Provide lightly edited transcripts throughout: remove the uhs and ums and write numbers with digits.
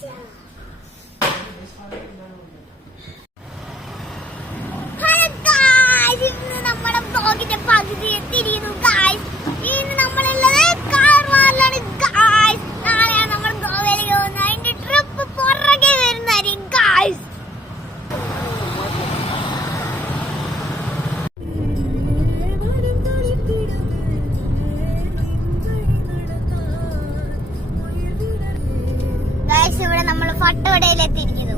Hello guys, ഇന്ന് നമ്മുടെ ബ്ലോഗിന്റെ പകുതി എത്തിയിരിക്കുന്നു ഗായ്സ്. ഇന്ന് നമ്മളുള്ളത് കാർവാറിലാണ് ഗായ്സ്. നാളെയാണ് നമ്മൾ ഗോവയിലേക്ക് പോകുന്നത്. അതിന്റെ ട്രിപ്പ് പുറകെ വരുന്നതായിരിക്കും ഗായ്സ്. ഗായ്സ്, ഇവിടെ നമ്മൾ ഫട്ടോടയിൽ എത്തിയിരിക്കുന്നു.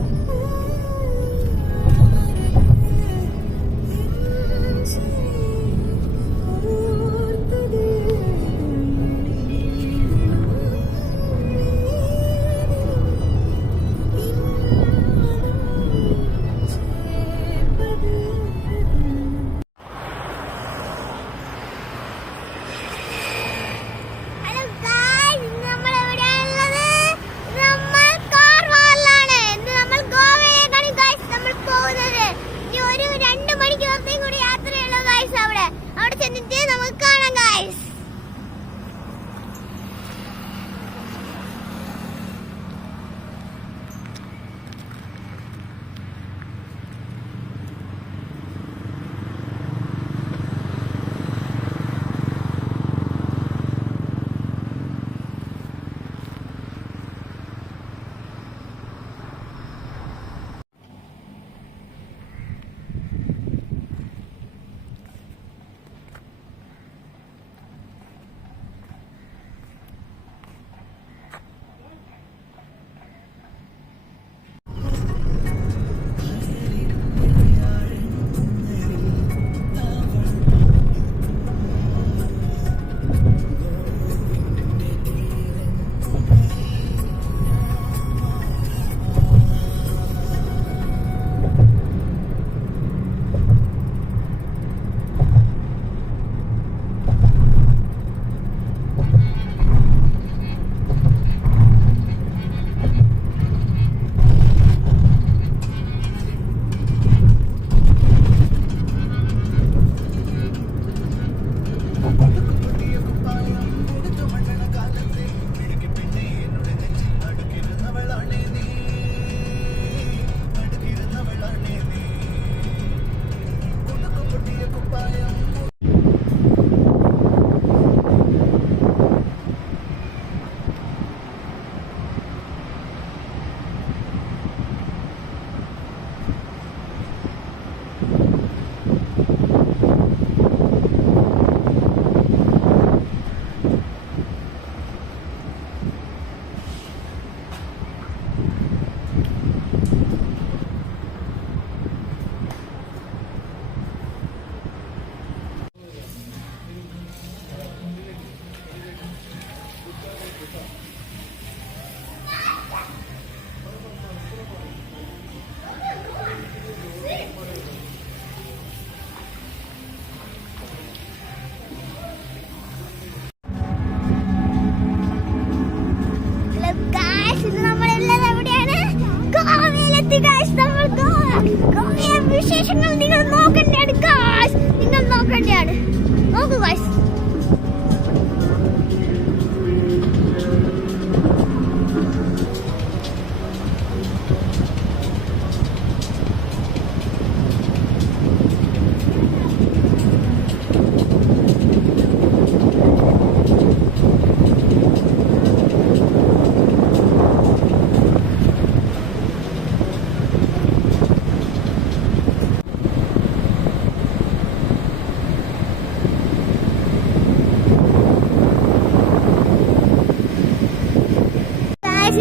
വിശേഷങ്ങൾ നിങ്ങൾ നോക്കേണ്ടതാണ് ഗായ്സ്. നിങ്ങൾ നോക്കേണ്ടതാണ്. നോക്കൂ ഗായ്സ്.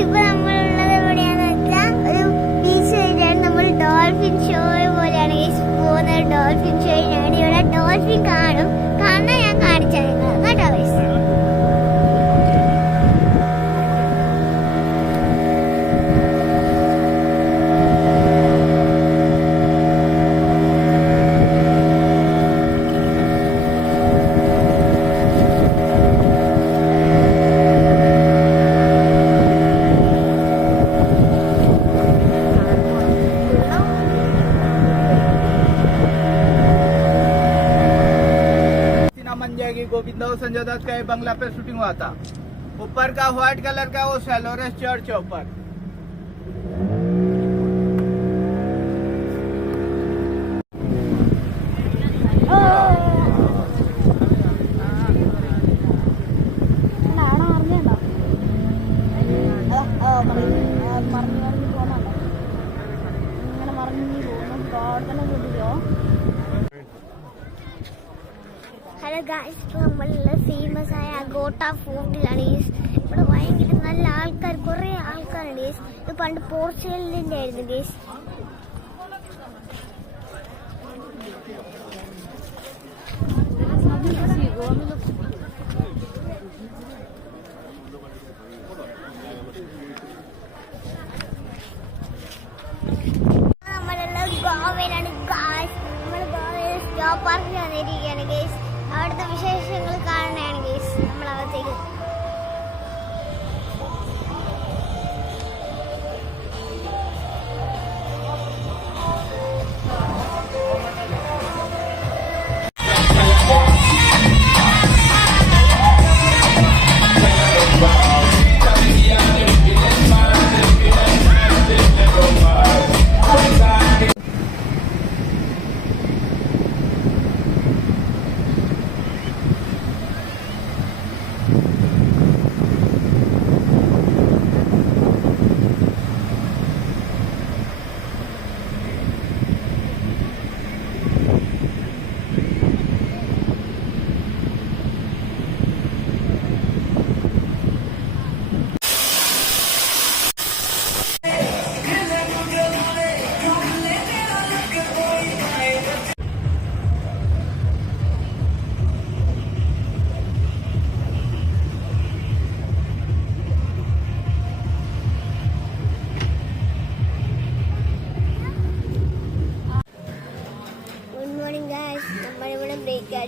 ഇപ്പൊ നമ്മളുള്ളത് എവിടെയാന്ന് വെച്ചാൽ ഒരു ബീച്ച് കഴിഞ്ഞാൽ നമ്മൾ ഡോൾഫിൻ ഷോ പോലെയാണ് പോകുന്നത്. ഡോൾഫിൻ ഷോ ഞാൻ ഇവിടെ ഡോൾഫിൻ കാണും. കാണാൻ ഞാൻ കാണിച്ചത് കേട്ടോ ഗൈസ്. गोविंदा और संजय दत्त का बंगला पे शूटिंग हुआ था. ऊपर का व्हाइट कलर का वो सेलोरेस चर्च है ऊपर. ഹലോ ഗായ്സ്, ഇപ്പോൾ നമ്മളുള്ള ഫേമസ് ആയ അഗോട്ട ഫോർട്ടിലാണ് ഗൈസ്. ഇവിടെ ഭയങ്കര നല്ല ആൾക്കാർ, കുറേ ആൾക്കാരുണ്ട് ഗൈസ്. ഇത് പണ്ട് പോർച്ചുഗലിൻ്റെ ആയിരുന്നു ഗൈസ്. നമ്മളെല്ലാം ഗോവയിലാണ് ഗായ്സ്. നമ്മൾ ഗോവയിൽ സ്നോ പാർക്കിൽ വന്നിരിക്കുകയാണ് ഗൈസ്. അവിടുത്തെ വിശേഷങ്ങൾ കാണുന്നതാണ് ഗൈസ്. നമ്മൾ അകത്തേക്ക്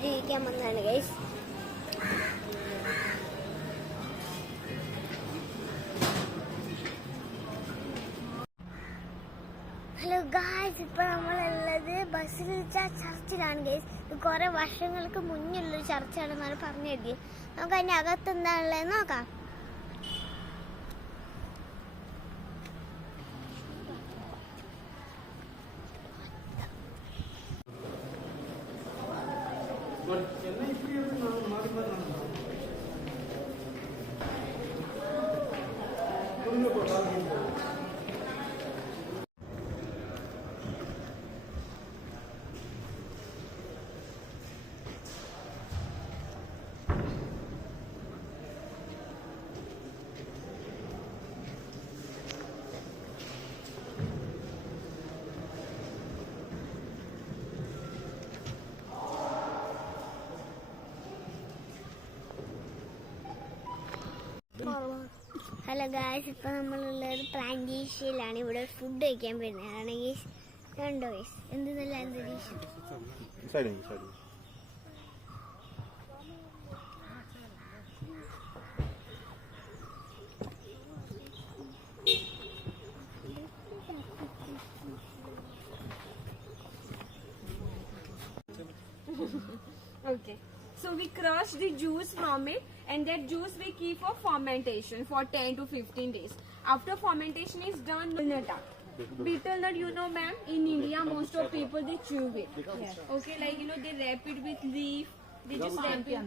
ഇരിക്കാൻ വന്നതാണ് ഗൈസ്. ഹലോ ഗായ്സ്, ഇപ്പൊ നമ്മളുള്ളത് ബസിലിച്ച ചർച്ചിലാണ് ഗൈസ്. ഇത് കുറെ വർഷങ്ങൾക്ക് മുന്നുള്ളൊരു ചർച്ചാണെന്നാണ് പറഞ്ഞു തരുന്നത്. നമുക്ക് അതിന്റെ അകത്ത് എന്താണുള്ളത് നോക്കാം. ഹലോ ഗായ്സ്, ഇപ്പം നമ്മളുള്ളത് പ്ലാന്റേഷ്യയിലാണ്. ഇവിടെ ഫുഡ് കഴിക്കാൻ വരുന്നതാണ് ഗൈസ്. കണ്ടോ ഗൈസ്, എന്ത് നല്ല അന്തരീക്ഷം. Okay, so we crush the juice from it, and that juice we keep for fermentation for 10 to 15 days. After fermentation is done, betel nut, you know ma'am, in India most of people they chew it. Okay, like you know they wrap it with leaf. They just wrap it.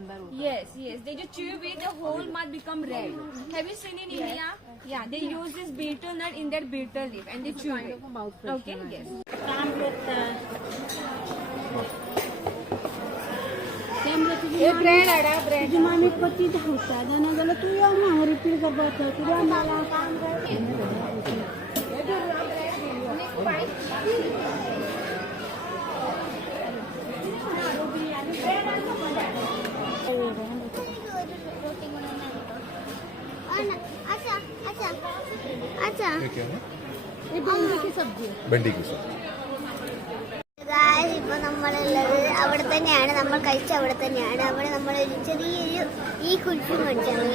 Yes, they just chew it, the whole mouth become red. Have you seen in India? Yeah, they use this betel nut in that betel leaf and they chew it. Okay, yes. तुझी मामी पती धावता जाणं गेलं तू या ना repeat करत तुझ्या मला अच्छा ये भिंडी की सब्जी ഇപ്പൊ നമ്മളുള്ളത് അവിടെ തന്നെയാണ്. നമ്മൾ കഴിച്ച അവിടെ തന്നെയാണ്. അവിടെ നമ്മളൊരു ചെറിയൊരു ഈ കുൽഫി മേടിച്ചാണ്.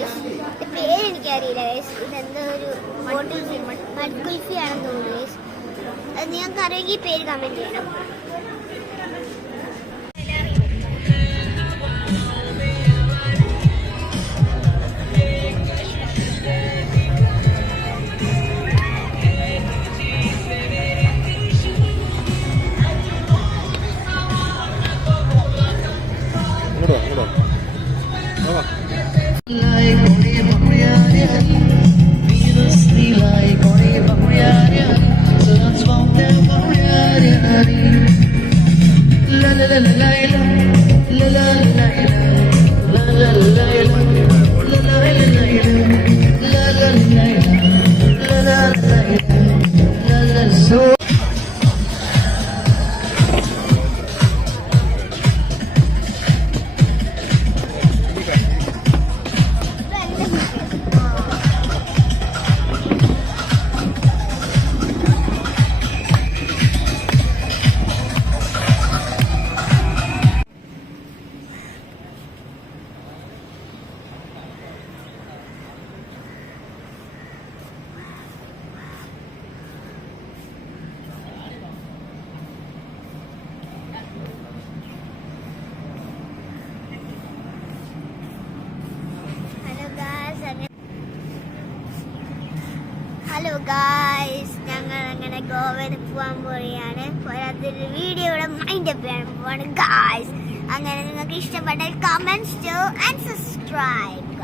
ഇത് പേരെനിക്കറിയില്ല ഗൈസ്. ഇതെന്തോ ഒരു മഡ് കുൽഫി ആണെന്ന് തോന്നുന്നു ഗൈസ്. അത് നിങ്ങൾക്ക് അറിയെങ്കിൽ പേര് കമന്റ് ചെയ്യണം. ഹലോ ഗായ്സ്, ഞങ്ങൾ അങ്ങനെ ഗോവയിൽ പോകാൻ പോവുകയാണ്. പോരാത്തൊരു വീഡിയോ ഇവിടെ മൈൻഡ് അപ്പ് ചെയ്യാൻ പോവാണ് ഗായ്സ്. അങ്ങനെ നിങ്ങൾക്ക് ഇഷ്ടപ്പെട്ട കമന്റ്സ് ആൻഡ് സബ്സ്ക്രൈബ്.